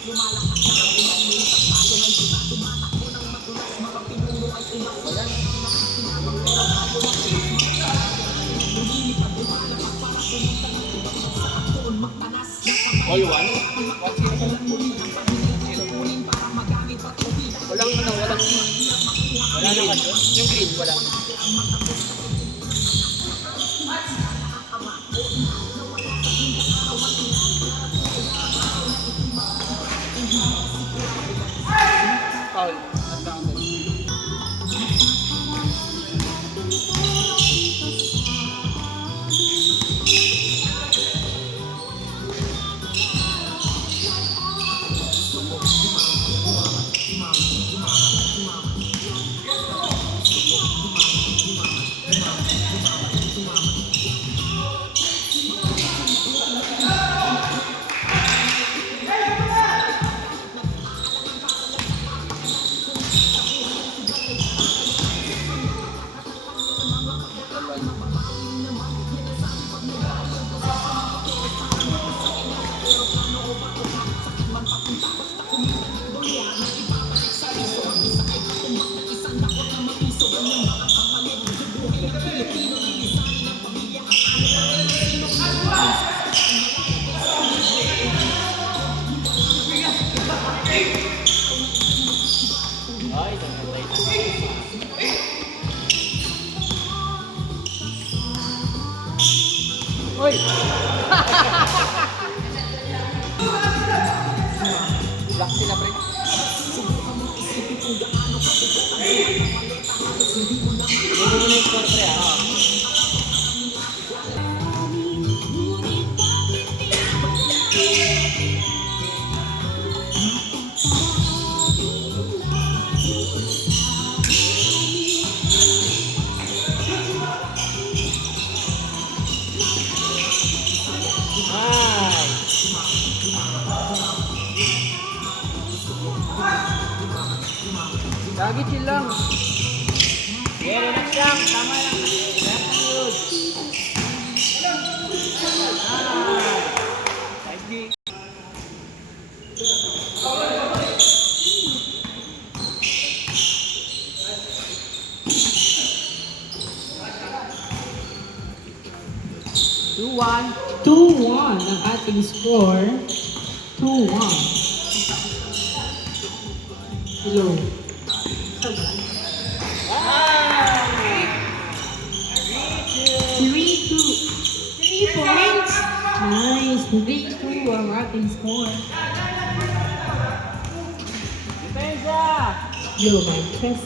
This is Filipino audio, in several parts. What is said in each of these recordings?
Oh, you want? Walang ano, walang... Wala naman yun. Yung green, wala. Foul. Uy! Black sila, pre. Hindi mo na yung score, pre, ha? Lagi chill lang. Yeah, relax lang. Tama lang. Relax yun. Nice D. Two-one ang ating score. 2-1. Hello. 3 points. Nice. 3-2 ang ating score. Depensa! Yo, my chest.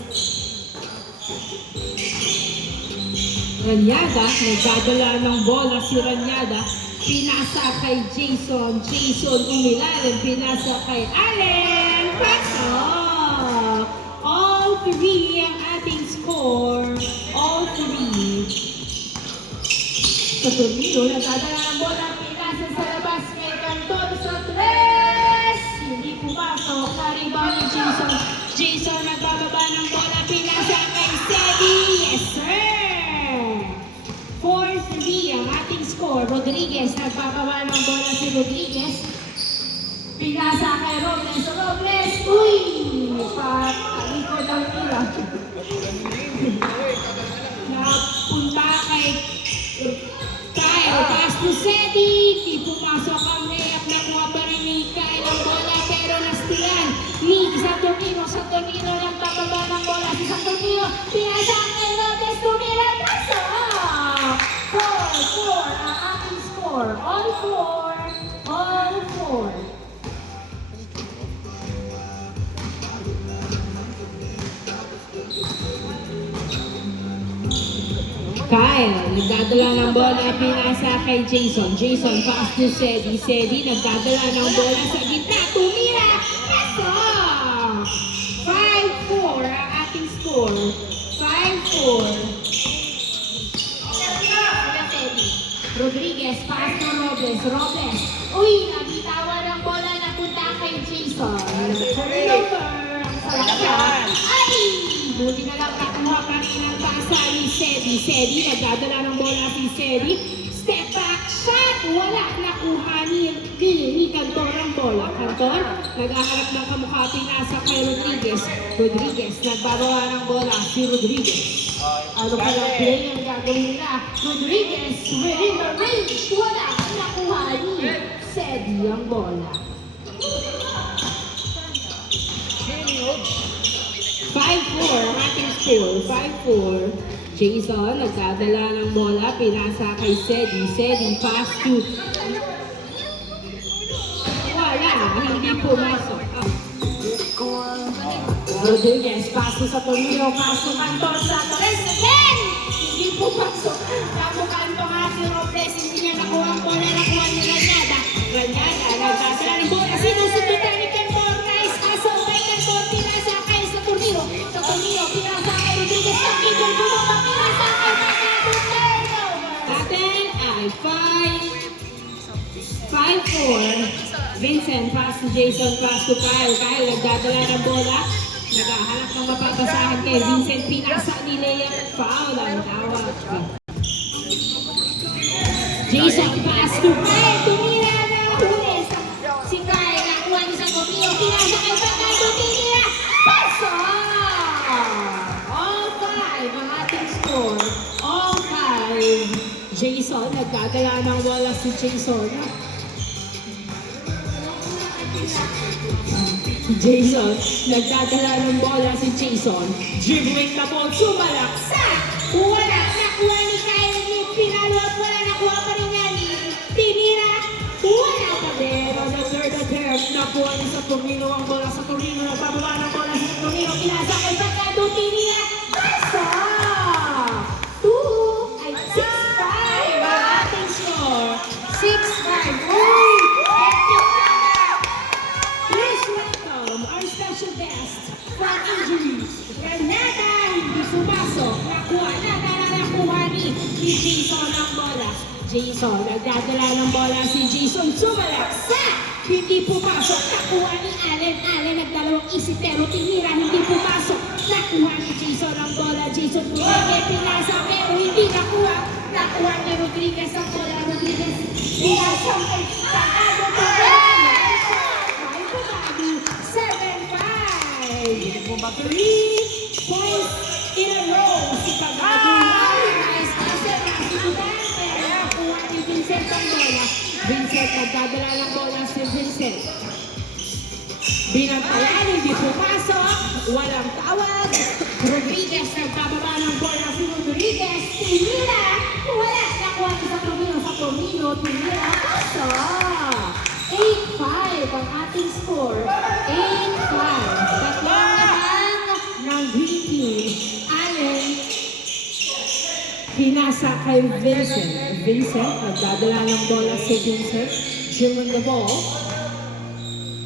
Ranyada, nagdadala ng bola si Ranyada. Pinasa kay Jason. Jason umilalim. Pinasa kay Allen. Pasok! All 3 ang ating score. All 3. Sa tornado, nagdadala ng bola. Pinasa sa labas kay Canton sa 3. Hindi pumasok. Na-rebound ni Jason. Jason nagbababa ng bola. Pinasa kay Sedi. Yes, sir! 4-3 ang ating score. Rodriguez, nagpapaba ng bola si Rodriguez. Pinasa kay Robles. Robles, uy! Patalikod ang tira. Napunta kay Kyle. Pass to Sedi. Di pumasok ang layup. Nakuha pa rin ni Kyle ang bola pero nastilan ni Saturnino. Saturnino nagpapaba ng bola si Saturnino. Pinasa kay Robles. Tumira. Pasok! 4-4 ang ating score. All 4. All 4. Kyle, nagdadala ng bola, pinasa kay Jason. Jason, pass to Sedi. Sedi, nagdadala ng bola sa gitna. Tumira! Pasok! 5-4 ang ating score. 5-4. Rodriguez, pass to Robles. Robles, uy, nabitawan ng bola na punta kay Jason. Turnover ang salakyan. Ay! Buti na lang nakuha pa rin ang pasa ni Sedi. Sedi, nagdadala ng bola si Sedi. Step back shot! wala nakuha ni Cantor ang bola. Cantor, nag-aharap ng kamukha, pinasa kay Rodriguez. Rodriguez, nagbabawa ng bola si Rodriguez. Ano pa lang play ang gagawin nila? Rodriguez, within the range, wala nakuha ni Sedi ang bola. 5-4 ang ating score. 5-4. Jason, nagdadala ng bola, pinasa kay Sedi. Sedi, pass to... Wala, hindi pumasok. Rodriguez, pass to Saturnino, pass to Cantor sa Torres again! Hindi pumasok. Kamukhaan pa nga si Robles, hindi niya nakuha ang bola, nakuha ni Ranyada. Ranyada, nagdadala ng bola, sinusundutan ni Cantor, nice hustle kay Cantor, pinasa kay Saturnino. Saturnino, pinasa kay Rodriguez, nakikita bumaba, pinasa kay Cantor, turnover! Atin ay 5-4. Vincent, pass to Jason, pass to Kyle. Kyle, nagdadala ng bola. Naghahanap ng mapapasahan kay Vincent, pinasa ni Lea, foul ang tawag. Jason, pass to Kyle, tumira na Hules. Si Kyle, nakuha ni Saturnino, pinasa kay Fernando, tumira, paso! All 5 ang ating score. All 5. Jason, nagdadala ng bola si Jason. Jason, nagdadala ng bola si Jason. Dribbling the ball, sumalaksak! Wala nakuha ni Kyle, pinalot, wala nakuha pa rin yan. Tinira, wala pa din. On the third attempt, nakuha ni Saturnino ang bola. Saturnino, nagbababa ng bola si Saturnino. Pinasa kay Fernando, tinira, pasa! 6-5 ang ating score. 6-5. Uy! Please welcome our special guest from injuries. Renata, hindi sumasok. Nakuha ni Jason ang bola. Jason, nagdadala ng bola si Jason. Sumalaksak! Hindi pumasok. Nakuha ni Allen. Allen, nagdalawang isip pero tinira. Hindi pumasok. Nakuha ni Jason ang bola. Jason, pinasa pero hindi nakuha. Nakuha ni Rodriguez ang bola. Rodriguez, pinasa kay Pagado. Pagado, 7-5. 3 points in a row. Si Pagado. Nice. Kasi nakasudan. Pero nakuha ni Vincent ang bola. Vincent, nagdadala ng bola si Vincent. Binantayan, hindi pumasok. Walang tawag. Rodriguez, nagkababa ng bola si Rodriguez. Tinira. Wala. Nakuha ni Saturnino. Saturnino, tinira. Paso. 8-5 ang ating score. 8-5. Tatlong naman ng Green Team. Allen, pinasa kay Vincent. Vincent, nagdadala ng bola si Vincent. Dribbling the ball.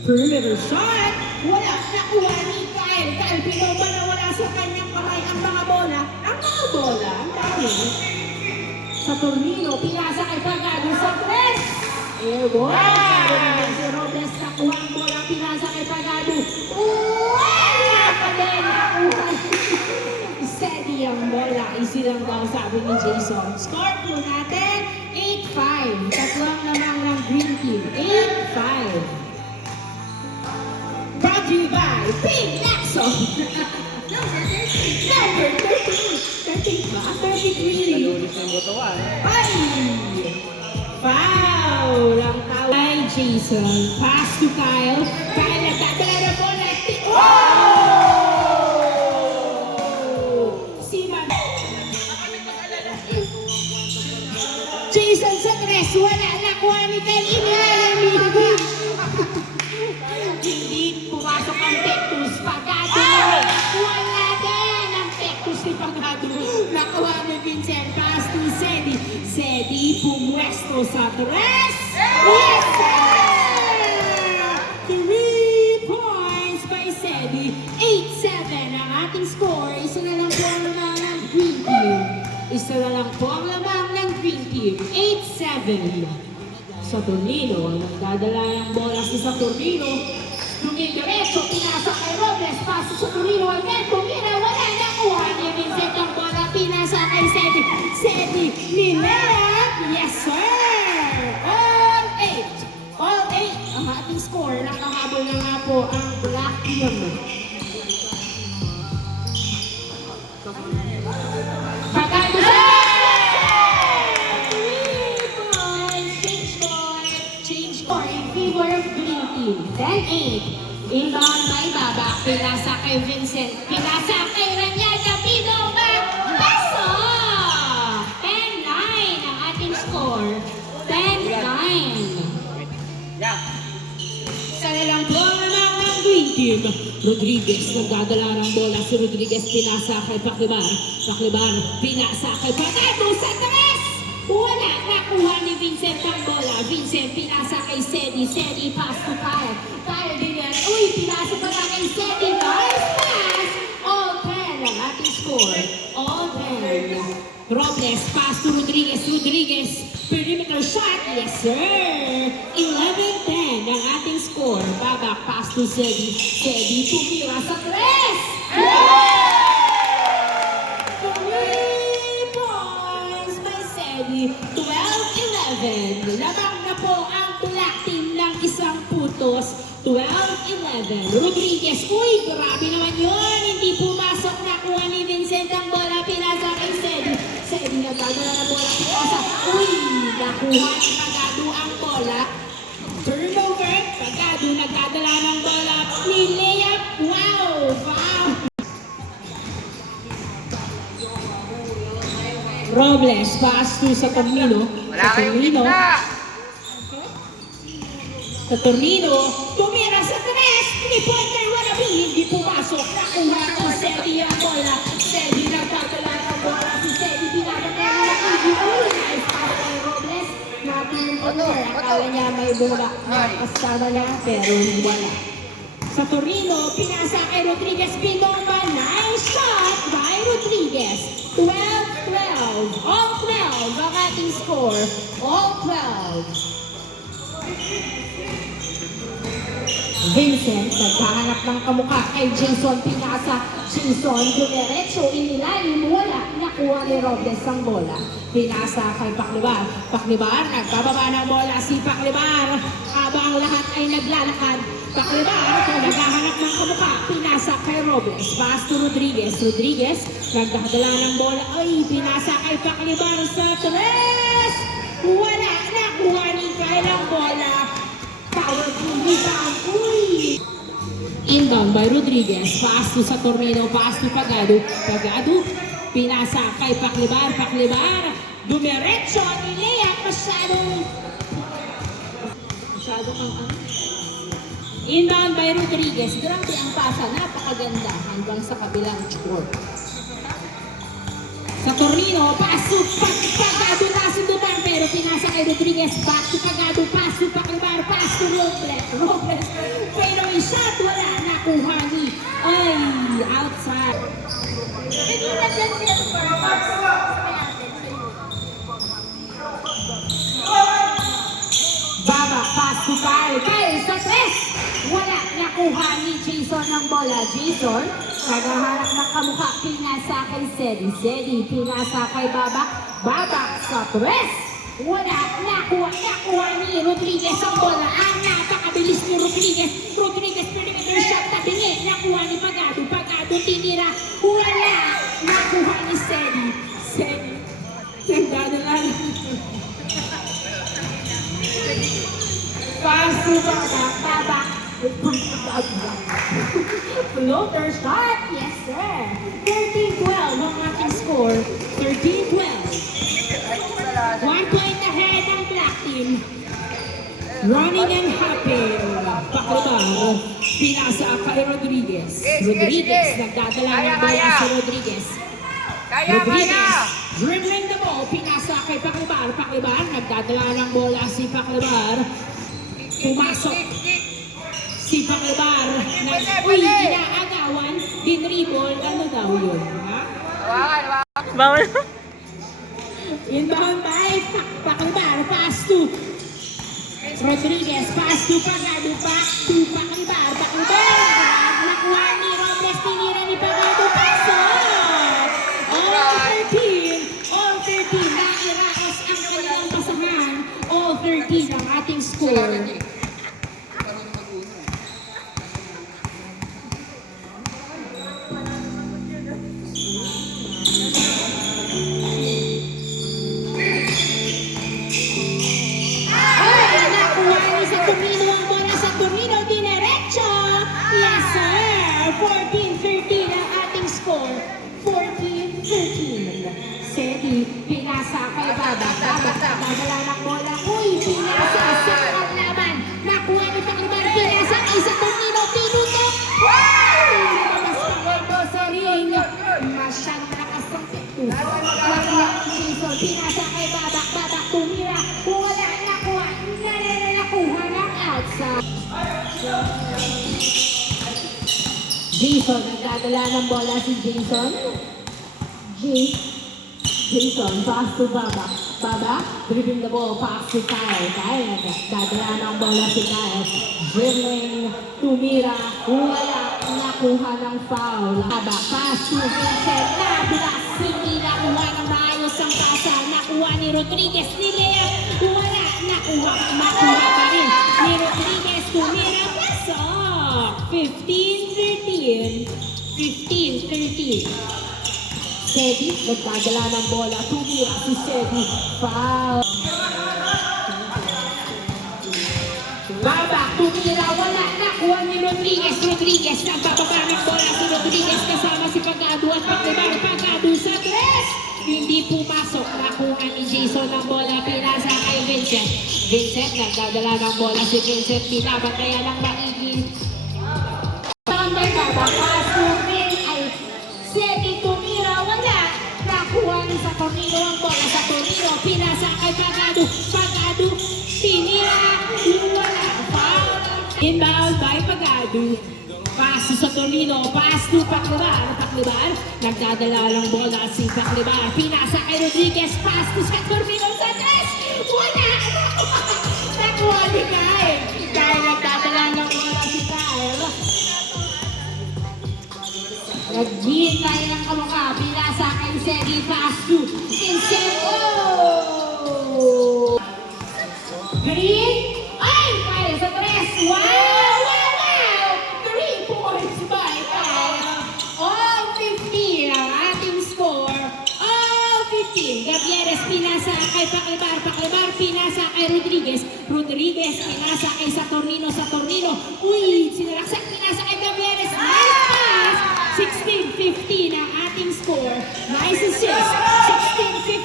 Perimeter shot. Wala. Nakuha ni Kyle. Kyle, pinoma na wala sa kanyang kamay ang mga bola. Ang mga bola. Ang dami. Saturnino, pinasa kay Pagado sa press. Airborne. Si Robles, nakuha ang bola. Pinasa kay Pagado. Wala pa din. Nakuha. Steady ang bola. Easy lang daw sabi ni Jason. Score po natin. 8-5. Tatlong naman ng Green Team. 8-5. Brought to you by Pink Laxo. Number 13. Number 13. 13 ba? 33. Nalulis ng butuan. Ay! Foul! Ang tawag kay Jason. Pass to Kyle. Kyle nagdadala na po na. Oh! Siman. Jason sa tres. Wala nakuha ni Kyle. Inilalamig. Hindi pumasok ang Pectus. Pagado. Wala din ang Pectus ni Pagado. Nakuha ni Vincent. Pass to Sedi. Sedi pumwesto sa tres. Yes, sir! 3 points by Sedi. 8-7 ang ating score. Isa na lang po ang lamang ng Green Team. Isa na lang po ang lamang ng Green Team. 8-7. Saturnino, nagdadala ng bola si Saturnino. Dumidiretso, pinasa kay Robles, paso sa Saturnino, again, tumira, wala nakuha ni Vincent ang bola, pinasa kay Sedi. Sedi, Nilera, yes sir! po ang black team. Pagkado sa change score in favor of green team. 10-8. Inbound by Babak. Pinasa kay Vincent. Pinasa kay Ranyada. Pinoma. Paso! 10-9 ang ating score. 10-9. Sa nilang bola ng green team. Rodriguez nagdadala ng bola. Si Rodriguez pinasa kay Paklibar. Paklibar pinasa kay Pagado sa tres. Wala nakuha ni Vincent ang bola. Vincent pinasa kay Sedi. Sedi pass to Kyle. Kyle din yan. Uy, pinasa pa na kay Sedi. Nice pass. All 10 ang ating score. All 10. Robles pass to Rodriguez. Rodriguez perimeter shot. Yes, sir. 11-10 ang ating score. Babak pass to Sedi. Sedi tumira sa tres. 3 points by Sedi. 12-11. Labang na po ang black team ng isang putos. 12-11. Rodriguez. Uy, grabe naman yun. Hindi pumasok. Nakuha ni Vincent ang bola. Pinasa kay Sedi. Sedi nagdadala na bola. Pinasa. Uy, nakuha ni Pagado ang bola. Turnover. Pagado nagdadala ng bola. Nilayap. Wow! Wow! Robles. Pass to sa Tornino. Sa Tornino. Sa Tornino, tumira sa tres, ni-pointer Wanabi, hindi pumasok, nakuha ko Sedi ang bola, Sedi nagtatala ng bola, si Sedi pinagkakala ng Uy, nice pass kay Robles, natin yung pointer, akala niya may bola, nakastada niya, pero wala. Sa Torino, pinasa kay Rodriguez, Pinoma, nice shot by Rodriguez, 12-12, all 12 ang ating score, all 12. Vincent, naghahanap ng kamukha kay Jason. Pinasa, Jason, dumiretso, inilalim, wala, nakuha ni Robles ang bola. Pinasa kay Paklibar. Paklibar, nagbababa ng bola si Paklibar. Habang lahat ay naglalakad. Paklibar, naghahanap ng kamukha. Pinasa kay Robles. Pass to Rodriguez. Rodriguez, nagdadala ng bola. Ay, pinasa kay Paklibar sa tres. Wala, nakuha ni Kyle ang bola. Powerful rebound. Uy! Inbound by Rodriguez. Pass to sa Tornino. Pass to Pagado. Pagado. Pinasa kay Paklibar. Paklibar. Dumiretso. Nilea. Masyadong ang inbound by Rodriguez. Grabe ang pasa. Napakaganda. Hanggang sa kabilang court. Sa Tornino, pass to Pagado, nasundutan, pero pinasa kay Rodriguez, back to Pagado, pass to Paklibar, pass to Robles, pero yung shot, wala, nakuha ni, outside. Baba, pass to Kyle sa tres, wala, nakuha ni Jason ng bola, Jason, naghahanap ng kamukha, pinasa kay Sedi, pinasa kay Babak sa tres. Wala, nakuha ni Rodriguez ang bola. Ang napakabilis ni Rodriguez, perimeter shot, tabingi, nakuha ni Pagado, tinira, wala, nakuha ni Sedi, nagdadala. Pass to Babak. Floater shot, yes sir. 13-12 ang ating score. 13-12. 1 point ahead ang black team. Running and hopping. Paklibar. Pinasa kay Rodriguez. Rodriguez, nagdadala ng bola si Rodriguez. Rodriguez, dribbling the ball. Pinasa kay Paklibar. Paklibar, nagdadala ng bola si Paklibar. Pumasok si Paklibar na inaagawan, dinribol, ano daw yun, ha? Bawal. Inbound by Paklibar, pass to Rodriguez, pass to Pagado, back to Paklibar, nakuha ni Robles, tinira ni Pagado, pasok! All 13, nairaos ang kanilang pasahan, all 13 ang ating score. nagdadala ng bola. Uy, pinasa sa ang laban. Nakuha ni Paklibar, pinasa kay sa Tornino, tinutok. Uy! Lumabas pa ito sa ring. Masyadong lakas ng tekto. Nakuha ni Jason, pinasa kay Babak, Babak tumira. Wala nakuha, nakuha ng outside. Jason, nagdadala ng bola si Jason. Jason, pass to Baba. Baba, dribbling the ball, pass to Kyle. Kyle, nagdadala ng bola si Kyle. Dribbling, tumira, wala, nakuha ng foul. Baba, pass to Vincent, nabulas, hindi nakuha ng maayos ang pasa. Nakuha ni Rodriguez, ni Lea, wala, nakuha pa rin. Ni Rodriguez, tumira, pasok. 15-13. 15-13. Sedi, nagdadala ng bola. Tumira si Sedi. Foul. Baba, tumira. Wala. Nakuha ni Rodriguez. Rodriguez, nagbababa ng bola si Rodriguez kasama si Pagado at Paklibar. Pagado sa tres. Hindi pumasok. Nakuha ni Jason ng bola. Pinasa kay Vincent. Vincent, nagdadala ng bola si Vincent. Pinabantayan ng maigi. Tambay Baba, pass to Vin. Ay, Sedi tumira. Wala. Nakuha ni sa Tornino ang bola sa Tornino. Pinasa kay Pagado. Pagado. Tinira. Wala. Foul. Inbound by Pagado. Pass sa Tornino. Pass to Paklibar. Paklibar. Nagdadala ng bola si Paklibar. Pinasa kay Rodriguez. Pass to sa Tornino sa tres. Wala. Nakuha ni Kyle. Kyle nagdadala ng bola si Kyle. Naghihintay ng kamukha. Pinasa kay Sedi. Pass to Vincent. Oh! Green. Ay! Kyle sa tres. Wow! Wow! Wow! 3 points by Kyle. All 15 ang ating score. All 15. Gavieres pinasa kay Paklibar. Paklibar pinasa kay Rodriguez. Rodriguez pinasa kay sa Tornino. Sa Tornino. Uy! Sinalaksak pinasa kay Gavieres. Nice pass! 16-15 ang ating score. Nice assist.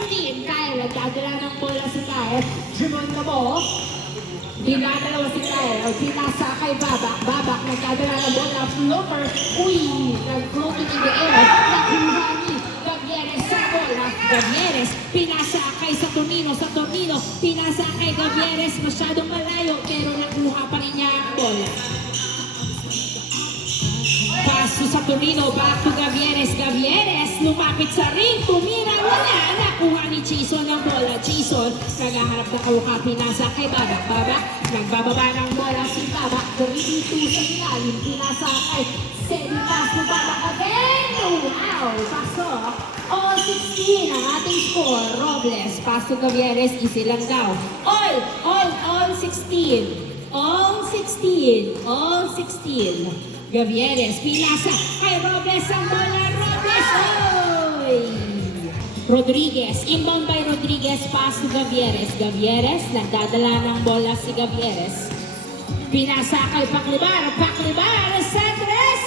16-15. Kyle, nagdadala ng bola si Kyle. Jumon na mo. Dinadalawa si Kyle. Pinasa kay Babak. Babak, nagdadala ng bola. Floater. Uy! Nag-floating in the air. Nakuha ni Gavieres sa bola. Gavieres, pinasa kay sa Tornino. Sa Tornino, pinasa kay Gavieres. Masyadong malayo, pero nakuha pa rin niya ang bola. Paso sa Tornino, back to Gavieres. Gavieres, lumapit sa ring, tumira, wala. Nakuha ni Jason ang bola. Jason, nagaharap na kauka, pinasa kay Babak. Babak, nagbababa ng bola si Babak. 3-2 sa ilalim, pinasa kay Sedi. Pass to Babak again. Wow, pasok. All 16 ang ating score. Robles, pass to Gavieres, easy lang daw. All 16. All 16. All 16. Gavieres, pinasa kay Robles ang bola. Robles, oy! Rodriguez, inbound by Rodriguez, pass to Gavieres. Gavieres, nagdadala ng bola si Gavieres. Pinasa kay Paklibar. Paklibar sa tres.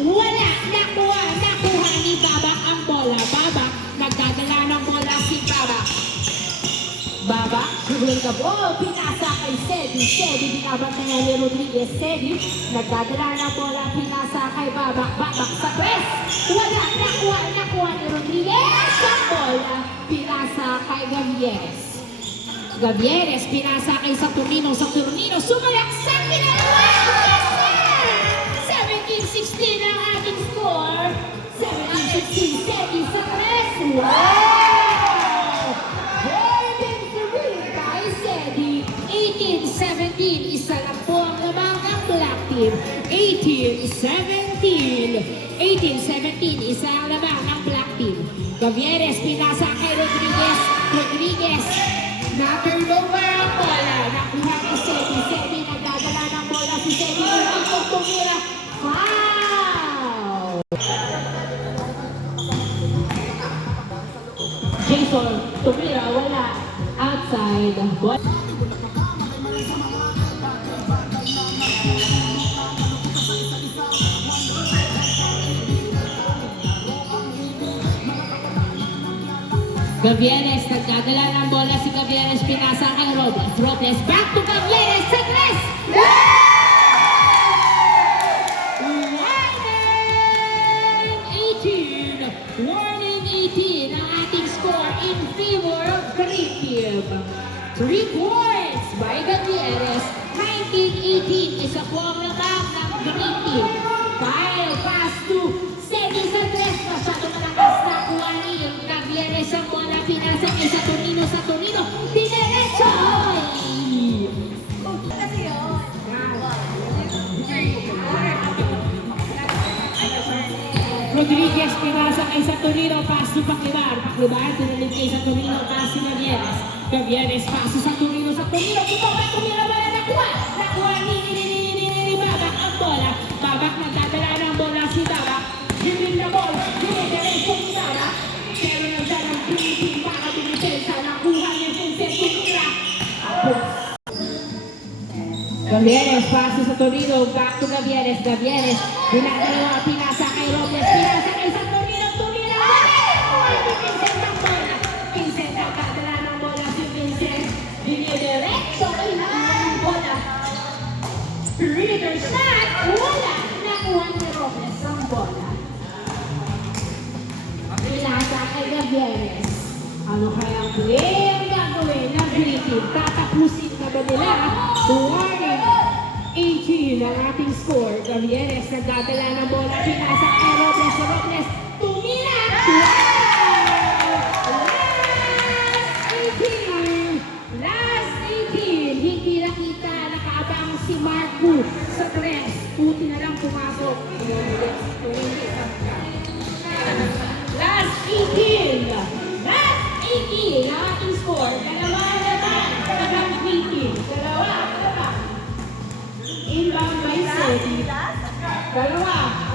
Wala, nakuha ni Babak ang bola. Babak, nagdadala ng bola si Babak. Babak, dribbling the ball, pinasa kay Sedi. Sedi, binabantayan ni Rodriguez. Sedi, nagdadala ng bola, pinasa kay Babak. Babak sa press. Wala, nakuha ni Rodriguez. Ang bola, pinasa kay Gavieres. Gavieres, pinasa kay sa Tornino. Sa Tornino, sumalaksak, pinalawa. Yes, sir! 17-16 ang ating score. 17-16, Sedi sa press. Wow! 18-17, isa lang po ang lamang ang black team. 18-17. 18-17, isa ang lamang ang black team. Gavieres, pinasa kay Rodriguez. Rodriguez, na-turn over ang bola. Nakuha kay Sedi. Sedi, nagdadala ng bola si Sedi. Umikot tumira. Foul! Jason, tumira, wala. Outside. Bola. Gavieres, nagdadala ng bola si Gavieres, pinasa kay Robles. Robles, back to Gavieres, sa tres! Warning 18 ang ating score in favor of Creative. 3 points by Gavieres. 19-18 isa po ang lakang ng Creative. Kyle pass to Semi sa tres. Masyado malakas na kuha ni Gavieres ang bola. Pinasa kay sa Tonino. Dinerecho! Kasi yun. Rodriguez pinasa kay sa Tonino, pass to Paclibar, tinalig kay sa Tonino, pass si Gavieres, pass sa Tonino, tumira ba na nakuha ni Babak ang bola, Babak nagdadala ng bola si Babak, giving the ball, diretso ni Babak, pero nagdala ng pinipin para dinipensa, nakuha niya Vincent Tumira, Gavieres, pass sa Tonino, back to Gavieres, dinadalawa, pinasa kay Robles, pinasa kay sa Tonino, Vincent ang bola, Vincent ang kadala ng bola si Vincent, dinidiretso, nakuha ng bola, Reader's not, wala, nakuha ni Robles ang bola, pinasa kay Gavieres, ano kayang play ang gagawin ng Creative, tatapusin na ba nila, warning 18 ang ating score. Gavieres nagdadala ng bola. Pinasa kay Robles. Tumira! Last 18! Hindi nakita. Nakaabang si Marco sa tres. Puti na lang pumasok. Last 18! Last 18 ang ating score. Dalawa naman. Dalawa. Inbound by Seti. Dalawa.